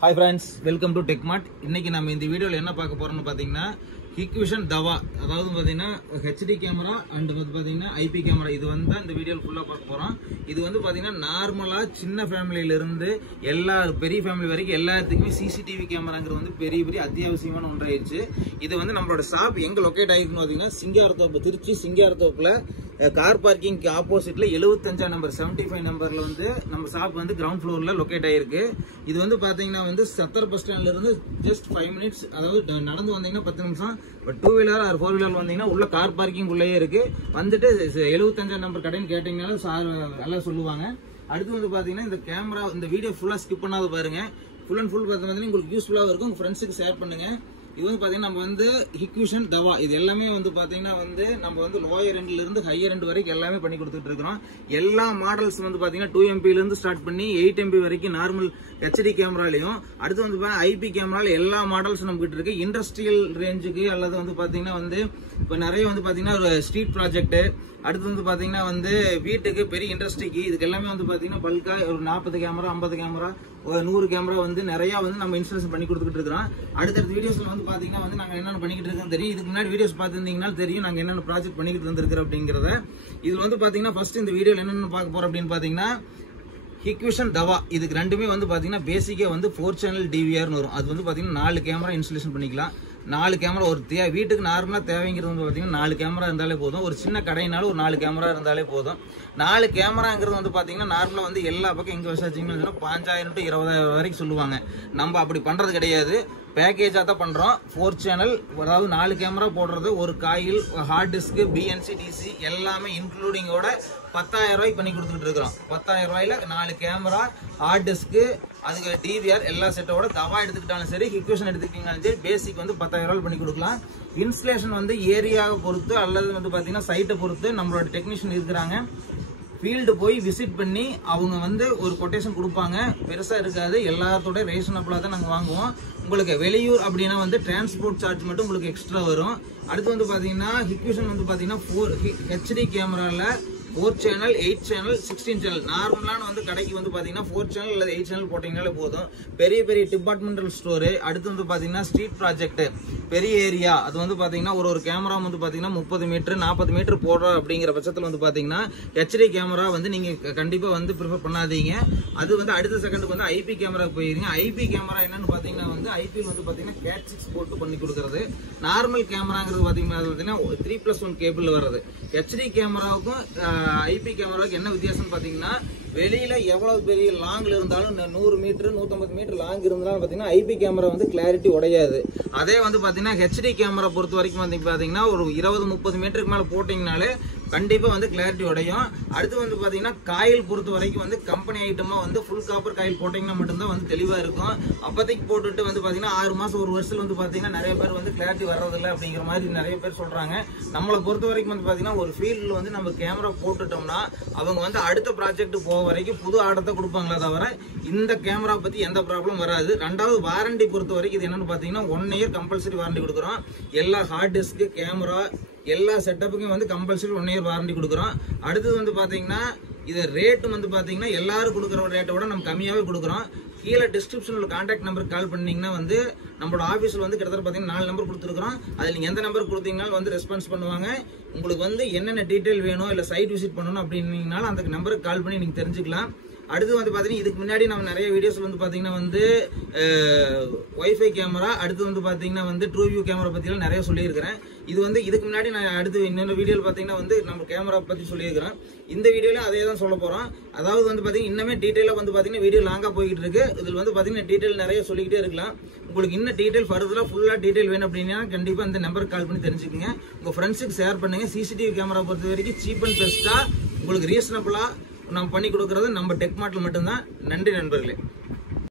Hi friends, welcome to TechMart. இன்னைக்கு நம்ம இந்த வீடியோல என்ன பார்க்க போறோம்னு பாத்தீங்கன்னா Hikvision Dava, அதாவது பாத்தீங்கன்னா HD கேமரா and பாத்தீங்கன்னா IP கேமரா இது வந்து இந்த வீடியோல ஃபுல்லா பார்க்க போறோம். இது வந்து பாத்தீங்கன்னா நார்மலா சின்ன ஃபேமிலில இருந்து எல்லா பெரிய ஃபேமிலி வரைக்கும் எல்லாத்துக்குமே CCTV கேமராங்கிறது வந்து பெரிய அத்தியாவசியமான ஒன்றாயிருச்சு. இது வந்து நம்மளோட ஷாப் எங்க லொகேட் ஆயிருக்குன்னு பாத்தீங்கன்னா சிங்காரத்தோப்பு, திருச்சி சிங்காரத்தோப்புல கார் பார்க்கிங் ஆப்போசிட்ல 75 நம்பர் 75 நம்பர்ல வந்து நம்ம ஷாப் வந்து கிரவுண்ட் ஃப்ளோர்ல லொகேட் ஆயிருக்கு. இது வந்து பாத்தீங்கன்னா வந்து சத்தர் பஸ் ஸ்டாண்ட்ல இருந்து ஜஸ்ட் 5 மினிட்ஸ், அதாவது நடந்து வந்தீங்கன்னா 10 நிமிஷம், பட் 2 வீலர் ஆர் 4 வீலர் வந்தீங்கன்னா உள்ள கார் பார்க்கிங் உள்ளேயே இருக்கு. வந்துட்டு 75 நம்பர் கடைன்னு கேட்டீங்கன்னாலும் சார் எல்லாம் சொல்லுவாங்க. அடுத்து வந்து பாத்தீங்கன்னா இந்த கேமரா இந்த வீடியோ ஃபுல்லா ஸ்கிப் பண்ணாத பாருங்க. ஃபுல் அண்ட் ஃபுல் பாத்தீங்கன்னா உங்களுக்கு யூஸ்ஃபுல்லா இருக்கும். உங்க ஃப்ரெண்ட்ஸுக்கு ஷேர் பண்ணுங்க. இது வந்து பாத்தீங்கன்னா நம்ம வந்து Hikvision Dava இது எல்லாமே வந்து பாத்தீங்கன்னா வந்து நம்ம வந்து லோயர் எண்ட்ல இருந்து ஹையர் எண்ட் வரைக்கும் எல்லாமே பண்ணி கொடுத்துட்டு இருக்கோம். எல்லா மாடல்ஸ் வந்து பாத்தீங்கன்னா 2MP ல இருந்து ஸ்டார்ட் பண்ணி 8MP வரைக்கும் நார்மல் HD கேமராலையும், அடுத்து வந்து IP கேமரால எல்லா மாடல்ஸ் நம்ம கிட்ட இருக்கு. இண்டஸ்ட்ரியல் ரேஞ்சுக்கு அல்லது வந்து பாத்தீங்கன்னா வந்து இப்ப நிறைய வந்து பாத்தீங்கன்னா ஒரு ஸ்ட்ரீட் ப்ராஜெக்ட், அடுத்து வந்து பாத்தீங்கன்னா வந்து வீட்டுக்கு பெரிய இண்டஸ்ட்ரிக்கு இதுக்கு எல்லாமே வந்து பாத்தீங்கன்னா பல்கா ஒரு 40 கேமரா 50 கேமரா 100 கேமரா வந்து நிறைய வந்து நம்ம இன்ஸ்டாலேஷன் பண்ணி கொடுத்துட்டு இருக்கோம். அடுத்த வீடியோஸ்ல வந்து பாத்தீங்கன்னா வந்து நாங்க என்னென்ன பண்ணிக்கிட்டு இருக்கோம் தெரியும். இதுக்கு முன்னாடி வீடியோஸ் பார்த்துருந்தீங்கன்னா தெரியும் நாங்க என்னென்ன ப்ராஜெக்ட் பண்ணிக்கிட்டு இருந்திருக்கிறோம் அப்படிங்கறத. இதுல வந்து பாத்தீங்கன்னா ஃபர்ஸ்ட் இந்த வீடியோல என்னென்ன பார்க்க போறோம் அப்படின்னு பாத்தீங்கன்னா Hikvision Dava இதுக்கு ரெண்டுமே வந்து பாத்தீங்கன்னா பேசிக்கா வந்து 4 சேனல் DVRனு வரும். அது வந்து பாத்தீங்கன்னா 4 கேமரா இன்ஸ்டாலேஷன் பண்ணிக்கலாம். 4 கேமரா ஒரு வீட்டுக்கு நார்மலா தேவைங்கிறது வந்து பாத்தீங்கன்னா 4 கேமரா இருந்தாலே போதும். ஒரு சின்ன கடைனாலும் ஒரு 4 கேமரா இருந்தாலே போதும். 4 கேமராங்கிறது வந்து பாத்தீங்கன்னா நார்மலா வந்து எல்லா பக்கம் எங்க விசாரிச்சீங்கன்னா 5000 to 20000 வரைக்கும் சொல்லுவாங்க. நம்ம அப்படி பண்றது கிடையாது. பேக்கேஜா தான் பண்றோம். 4 சேனல், அதாவது 4 கேமரா போடுறது, ஒரு coil, hard disk, BNC DC எல்லாமே இன்க்ளூடிங்கோட 10000 ரூபாய்க்கு பண்ணி கொடுத்துட்டு இருக்கிறோம். 10000 ரூபாயில 4 கேமரா, ஹார்ட் டிஸ்க், அதுக்கு DVR எல்லா செட்டோட தவா எடுத்துக்கிட்டாலும் சரி, Hikvision எடுத்துக்கிட்டாலும் சரி, பேசிக் வந்து 10000 ரூபாய் பண்ணி கொடுக்கலாம். இன்ஸ்டலேஷன் வந்து ஏரியாவை பொறுத்து அல்லது வந்து பாத்தீங்கன்னா சைட்டை பொறுத்து நம்மளோட டெக்னீஷியன் இருக்கிறாங்க. ஃபீல்டு போய் விசிட் பண்ணி அவங்க வந்து ஒரு கொட்டேஷன் கொடுப்பாங்க. பெருசா இருக்காது, எல்லாத்தோட ரீசனபிளா தான் நாங்க வாங்குவோம். உங்களுக்கு வெளியூர் அப்படின்னா வந்து டிரான்ஸ்போர்ட் சார்ஜ் மட்டும் உங்களுக்கு எக்ஸ்ட்ரா வரும். அடுத்து வந்து பாத்தீங்கன்னா Hikvision வந்து பாத்தீங்கன்னா 4 HD கேமரால 4 சேனல் 8 சேனல் 16 சேனல் நார்மலான வந்து கடைக்கு வந்து பாத்தீங்கன்னா 4 சேனல் அல்லது 8 சேனல் போட்டீங்கனாலே போதும். பெரிய டிபார்ட்மெண்டல் ஸ்டோரு, அடுத்து வந்து பாத்தீங்கன்னா ஸ்ட்ரீட் ப்ராஜெக்ட், பெரிய ஏரியா, அது வந்து பாத்தீங்கன்னா ஒரு கேமரா வந்து பாத்தீங்கன்னா 30 மீட்டர் 40 மீட்டர் போடுறோம் அப்படிங்கிற பட்சத்துல வந்து பாத்தீங்கன்னா HD கேமரா வந்து நீங்க கண்டிப்பா வந்து ப்ரிஃபர் பண்ணாதீங்க. அது வந்து அடுத்த செகண்டுக்கு வந்து IP கேமரா போயிருங்க. IP கேமரா என்னன்னு பாத்தீங்கன்னா வந்து IP வந்து பாத்தீங்கன்னா Cat 6 போட்டு பண்ணி கொடுக்கறது. நார்மல் கேமராங்கிறது பாத்தீங்கன்னா 3+1 கேபிள் வர்றது. HD கேமராவுக்கும் IP கேமராவுக்கு என்ன வித்தியாசம் பாத்தீங்கன்னா, வெளியில எவ்வளவு பெரிய லாங்ல இருந்தாலும் 100 மீட்டர் 150 மீட்டர் லாங் இருந்தாலும் பாத்தீங்கன்னா IP கேமரா வந்து கிளாரிட்டி உடையாது. அதே வந்து பாத்தீங்கன்னா HD கேமரா பொறுத்த வரைக்கும் வந்து பாத்தீங்கன்னா ஒரு 20-30 மீட்டருக்கு மேல போட்டீங்கனாலே கண்டிப்பா வந்து கிளாரிட்டி உடையும். அடுத்து வந்து பாத்தீங்கன்னா காயில் பொறுத்த வரைக்கும் வந்து கம்பெனி ஐட்டமா வந்து ஃபுல் காப்பர் காயில் போட்டீங்கன்னா மட்டும்தான் வந்து தெளிவா இருக்கும். அப்போதைக்கு போட்டுட்டு வந்து பாத்தீங்கன்னா 6 மாசம் 1 வருஷத்துல வந்து பாத்தீங்கன்னா நிறைய பேர் வந்து கிளாரிட்டி வர்றதில்லை அப்படிங்கிற மாதிரி நிறைய பேர் சொல்றாங்க. நம்மளை பொறுத்த வரைக்கும் வந்து பாத்தீங்கன்னா ஒரு ஃபீல்ட்ல வந்து நம்ம கேமரா போட்டுட்டோம்னா அவங்க வந்து அடுத்த ப்ராஜெக்ட் போக வரைக்கும் புது ஆர்டத்தை கொடுப்பாங்களே தவிர இந்த கேமரா பத்தி எந்த ப்ராப்ளம் வராது. ரெண்டாவது வாரண்டி பொறுத்த வரைக்கும் இது என்னன்னு பாத்தீங்கன்னா 1 இயர் கம்பல்சரி வாரண்டி கொடுக்குறோம். எல்லா ஹார்ட் டிஸ்க், கேமரா எல்லா செட்டப்புக்கும் வந்து கம்பல்சரி 1 இயர் வாரண்டி கொடுக்குறோம். அடுத்தது வந்து பாத்தீங்கன்னா இது ரேட் வந்து பாத்தீங்கன்னா எல்லாரும் கொடுக்குற ரேட்டை விட நம்ம கம்மியாவே கொடுக்குறோம். கீழே டிஸ்கிரிப்ஷன்ல கான்டாக்ட் நம்பருக்கு கால் பண்ணீங்கன்னா வந்து நம்மளோட ஆஃபீஸில் வந்து கிட்டத்தட்ட பார்த்தீங்கன்னா 4 நம்பர் கொடுத்துருக்கோம். அதில் நீங்கள் எந்த நம்பர் கொடுத்தீங்கனாலும் வந்து ரெஸ்பான்ஸ் பண்ணுவாங்க. உங்களுக்கு வந்து என்னென்ன டீட்டெயில் வேணும் இல்லை சைட் விசிட் பண்ணணும் அப்படின்னீங்கனாலும் அந்த நம்பருக்கு கால் பண்ணி நீங்கள் தெரிஞ்சுக்கலாம். அடுத்து வந்து பாத்தீங்கன்னா இதுக்கு முன்னாடி நம்ம நிறைய வீடியோஸ் வந்து பாத்தீங்கன்னா வந்து வைஃபை கேமரா, அடுத்து வந்து பாத்தீங்கன்னா வந்து TrueView கேமரா பத்திலாம் நிறைய சொல்லியிருக்கிறேன். இது வந்து இதுக்கு முன்னாடி நான் அடுத்து இன்னொரு வீடியோல பாத்தீங்கன்னா வந்து நம்ம கேமரா பத்தி சொல்லியிருக்கிறேன். இந்த வீடியோல அதே தான் சொல்ல போறோம். அதாவது வந்து பாத்தீங்கன்னா இன்னமே டீடைலா வந்து பாத்தீங்கன்னா வீடியோ லாங்கா போய்கிட்டு இருக்கு. இதுல வந்து பாத்தீங்கன்னா டீடைல் நிறைய சொல்லிக்கிட்டே இருக்கலாம். உங்களுக்கு இன்னும் டீடைல் ஃபர்தரா ஃபுல்லா டீடைல் வேணும் அப்படின்னா கண்டிப்பா இந்த நம்பருக்கு கால் பண்ணி தெரிஞ்சுக்கங்க. உங்க ஃப்ரெண்ட்ஸுக்கு ஷேர் பண்ணுங்க. CCTV கேமரா பொறுத்த வரைக்கும் சீப் அண்ட் பெஸ்டா உங்களுக்கு ரீசனபிளா நம்ம பண்ணி கொடுக்கறது நம்ம டெக்மார்ட்ல மட்டும்தான். நன்றி நண்பர்களே.